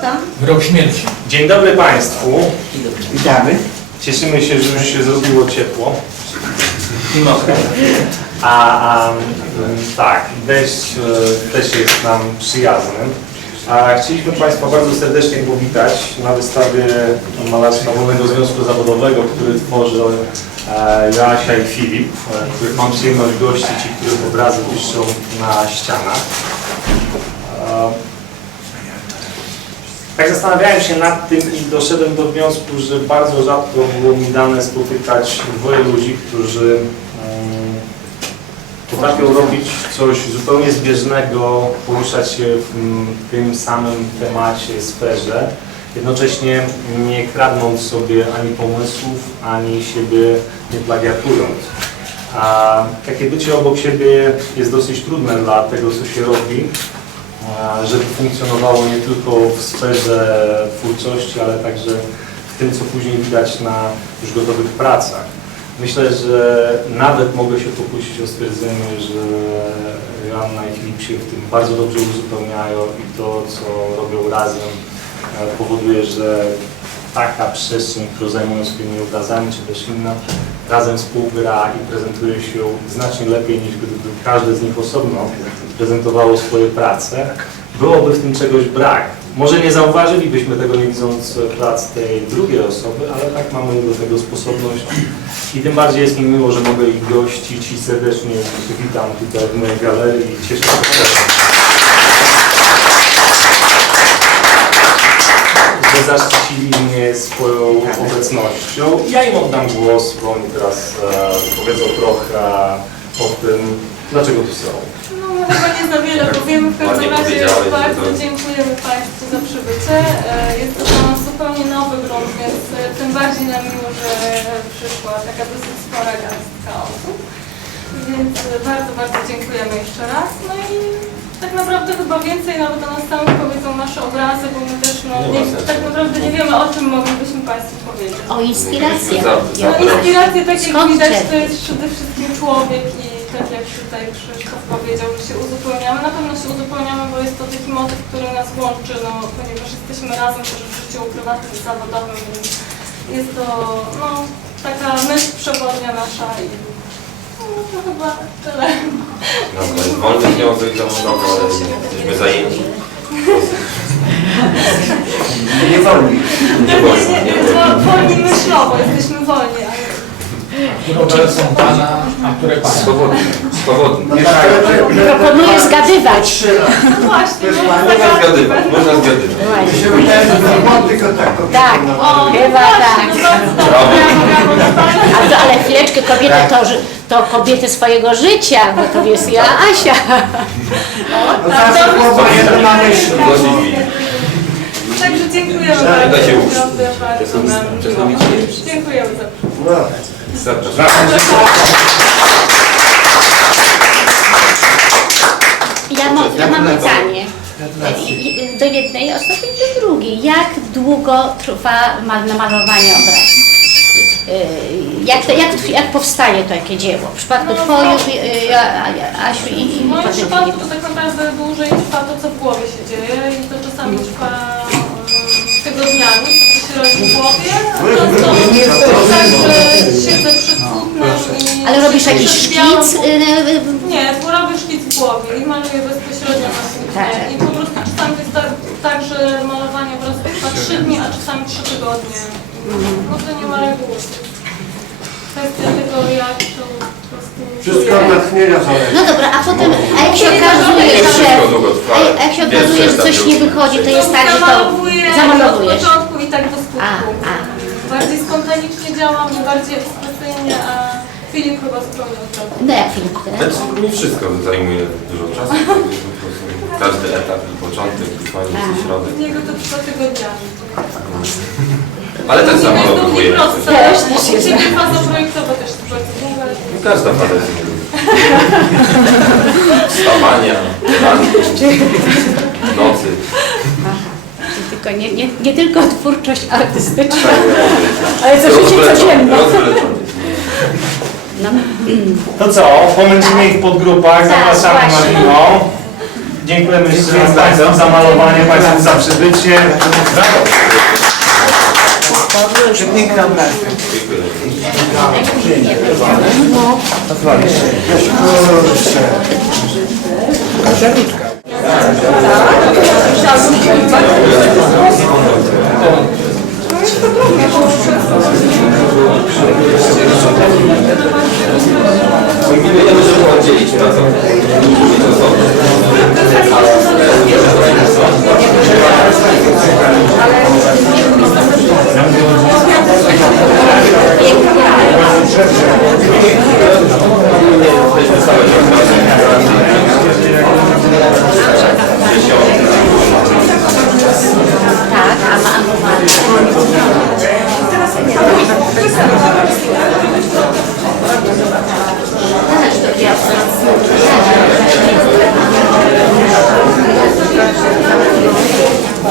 tam? Rok śmierci. Dzień dobry Państwu. Witamy. Cieszymy się, że już się zrobiło ciepło. I mokro. A, a mm, tak, deszcz e, też jest nam przyjazny. A chcieliśmy Państwa bardzo serdecznie powitać na wystawie Malarstwa Wolnego Związku Zawodowego, który tworzy e, Joasia i Filip, e, których mam przyjemność gościć i których obrazy wiszą na ścianach. Tak zastanawiałem się nad tym i doszedłem do wniosku, że bardzo rzadko było mi dane spotykać dwoje ludzi, którzy mm, potrafią robić coś zupełnie zbieżnego, poruszać się w mm, tym samym temacie, sferze, jednocześnie nie kradnąc sobie ani pomysłów, ani siebie nie plagiatując. A takie bycie obok siebie jest dosyć trudne dla tego, co się robi, żeby funkcjonowało nie tylko w sferze twórczości, ale także w tym, co później widać na już gotowych pracach. Myślę, że nawet mogę się pokusić o stwierdzenie, że Joanna i Filip się w tym bardzo dobrze uzupełniają i to, co robią razem, e, powoduje, że taka przestrzeń, którą zajmują swoimi obrazami, czy też inna, razem współgra i prezentuje się znacznie lepiej niż gdyby każde z nich osobno prezentowało swoje prace. Byłoby w tym czegoś brak. Może nie zauważylibyśmy tego nie widząc prac tej drugiej osoby, ale tak mamy do tego sposobność. I tym bardziej jest mi miło, że mogę ich gościć i serdecznie ich witam tutaj w mojej galerii i cieszę się, że zaszczycili mnie swoją obecnością. Ja im oddam głos, bo oni teraz e, powiedzą trochę o tym, dlaczego tu są. No chyba nie za wiele powiemy, w każdym razie bardzo dziękujemy Państwu za przybycie. E, Jest to dla nas zupełnie nowy grunt, więc e, tym bardziej nam miło, że przyszła taka dosyć spora garstka osób. Więc e, bardzo, bardzo dziękujemy jeszcze raz. No i tak naprawdę chyba więcej nawet o nas samych powiedzą nasze obrazy, bo my też no, Nie ma nie, tak naprawdę nie wiemy o czym moglibyśmy Państwu powiedzieć. O inspirację. No inspiracje, tak jak widać, to jest przede wszystkim człowiek i tak jak tutaj Krzysztof powiedział, że się uzupełniamy. Na pewno się uzupełniamy, bo jest to taki motyw, który nas łączy, no, ponieważ jesteśmy razem też w życiu prywatnym i zawodowym, więc jest to no, taka myśl przewodnia nasza i no, to chyba tyle. No, to jest wolny związek zawodowy, ale jesteśmy zajęci. Nie wolni. Nie wolno, nie Nie, wolni myślowo, jesteśmy wolni, ale Które są Pana, a które Pana? Swobodnie, swobodnie. No tak, Proponuję zgadywać. no właśnie, no, Można zgadywać, można zgadywać. Mi się wydaje, że to było tylko tak. Tak. O, Chyba tak. no. A to, ale chwileczkę, kobiety to, ży- to kobiety swojego życia, bo to jest ja, Asia. No zawsze głowa jedna na. Także dziękujemy Tak, bardzo. da się uczyć. Naprawdę bardzo nam miło. Dziękujemy za No. Zapraszam. Ja, mo, ja mam pytanie. Do jednej osoby i do drugiej. Jak długo trwa ma- namalowanie obrazu? Yy, Jak, to, jak, jak powstaje to jakie dzieło? W przypadku No, Twoich, yy, A- A- Asiu i, W moim przypadku to tak naprawdę dłużej trwa to, co w głowie się dzieje i to czasami trwa tygodniami, to co rodzi w głowie, jest jesteśmy. tak, że siedzę przed płótnem i... Ale robisz jakiś przed białą szkic? Yy, Nie, bo robię szkic w głowie i maluję bezpośrednio na płótnie. Tak. I po prostu czasami jest tak, tak że malowanie obrazu trwa 3 dni, a czasami 3 tygodnie. No to nie ma reguły. Kwestia tego, jak to po prostu... Wszystko od natchnienia zależy. No dobra, a potem, a jak się okazuje, że... wszystko długo trwa. A jak- a jak się okazuje, że coś nie wychodzi, to jest tak, że to Zamalowuję zamalowujesz. od początku i tak do skutku. A, a. Bardziej spontanicznie działam i bardziej ekspresyjnie, a Filip chyba zupełnie odwrotnie. No jak Filip, teraz? Znaczy, nie wszystko zajmuje dużo czasu. po prostu Każdy etap i początek, i koniec, i środek. Z niego to trwa tygodniami. Ale jest długi zamalowuje. proces. Też, też jest. Ciebie faza projektowa też jest bardzo długa. ale- Każda fala jest inna. Wstawania, nocy. Tylko nie, nie, nie tylko twórczość artystyczna, ale to życie codzienne. No. To co, pomęczymy ich w podgrupach, Tak, zapraszamy wino. Dziękujemy jeszcze raz Państwu za malowanie, Państwu za przybycie. Brawo! Piękna obrazy. Wiemy, żeby oddzielić pracę.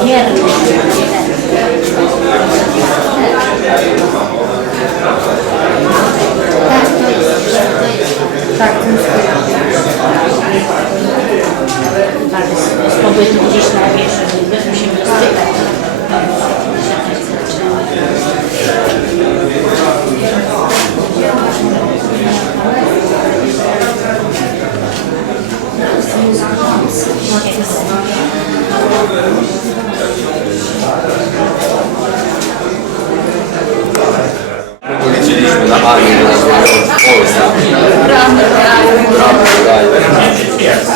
Yeah.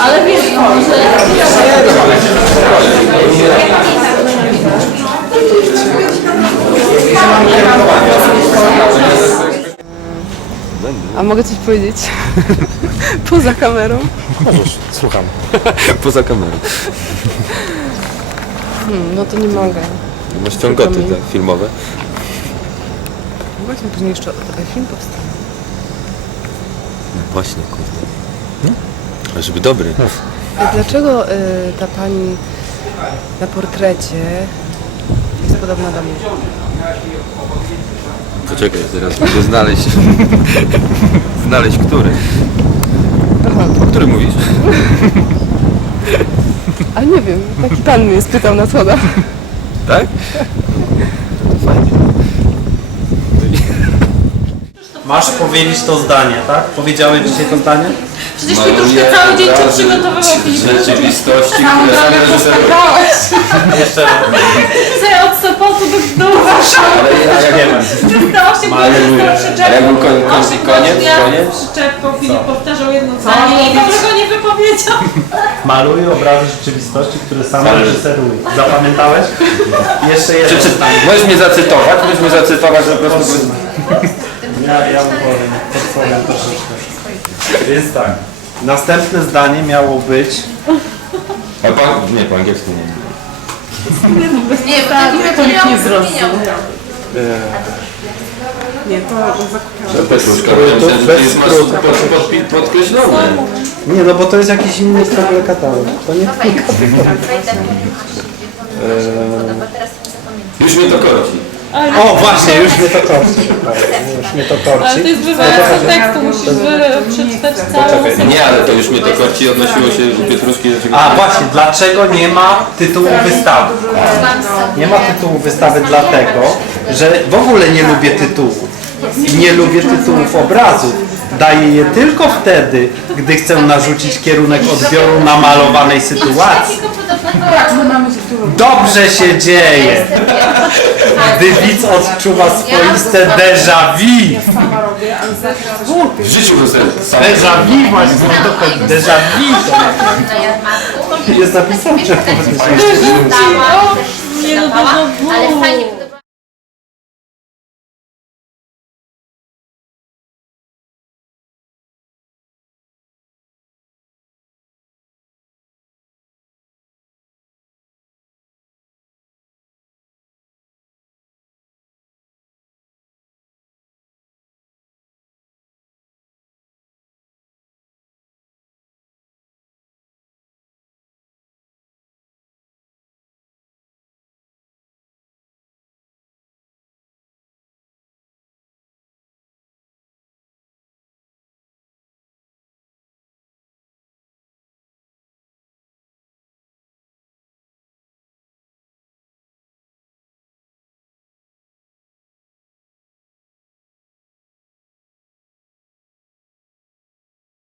Ale wiesz, może... A mogę coś powiedzieć? Poza kamerą? Słucham. Poza kamerą. Hmm, no to nie mogę. Masz ciągoty te filmowe. Właśnie później jeszcze film powstanie. No właśnie, kurde. A żeby dobry. Dlaczego y, ta pani na portrecie jest podobna do mnie? Poczekaj, teraz muszę znaleźć. znaleźć który. O którym mówisz? A nie wiem, taki pan mnie spytał na schodach. Tak? Fajnie. Masz powiedzieć to zdanie, tak? Powiedziałeś dzisiaj to zdanie? Przecież Pietruszka cały dzień to przygotowywał Filip. Rzeczywistości, które sam. Jeszcze raz. Od Sopotu do, do Warszawy. Ale ja, ja nie wiem. Przestała się przyczepką. Ale jak był koń- koń- koniec? Koniec? przyczepką Filip powtarzał jedno zdanie i dobrego nie wypowiedział. Maluję obrazy rzeczywistości, które sam Ale- reżyseruję. Zapamiętałeś? Jeszcze jedno Czy, czy, zdanie. możesz mnie zacytować? Możesz mnie zacytować, że po prostu... Ja, ja powiem, podpowiem troszeczkę. Więc tak. Następne zdanie miało być A pan, nie, po angielsku nie. Nie, to nikt nie zrozumiał. Nie, to zakupiłam. Jest masz pod, pod, podkreślone. Nie, no bo to jest jakiś inny w ogóle katalog. To nie Już mnie to korci. O, właśnie, już mnie to korci. Już mnie to Ale to korci. jest wywalone z tekstu, musisz wy- przeczytać całą Nie, ale to już mnie to korci odnosiło się do Pietruszki do czegoś. A właśnie, dlaczego nie ma tytułu wystawy? Nie ma tytułu wystawy dlatego, że w ogóle nie lubię tytułów. I nie lubię tytułów obrazów. Daję je tylko wtedy, gdy chcę narzucić kierunek odbioru namalowanej sytuacji. Dobrze się dzieje, gdy widz odczuwa swoiste déjà vu. W życiu to sam. Déjà vu właśnie, dokładnie, déjà vu to jest napisane, to Nie, no, ale fajnie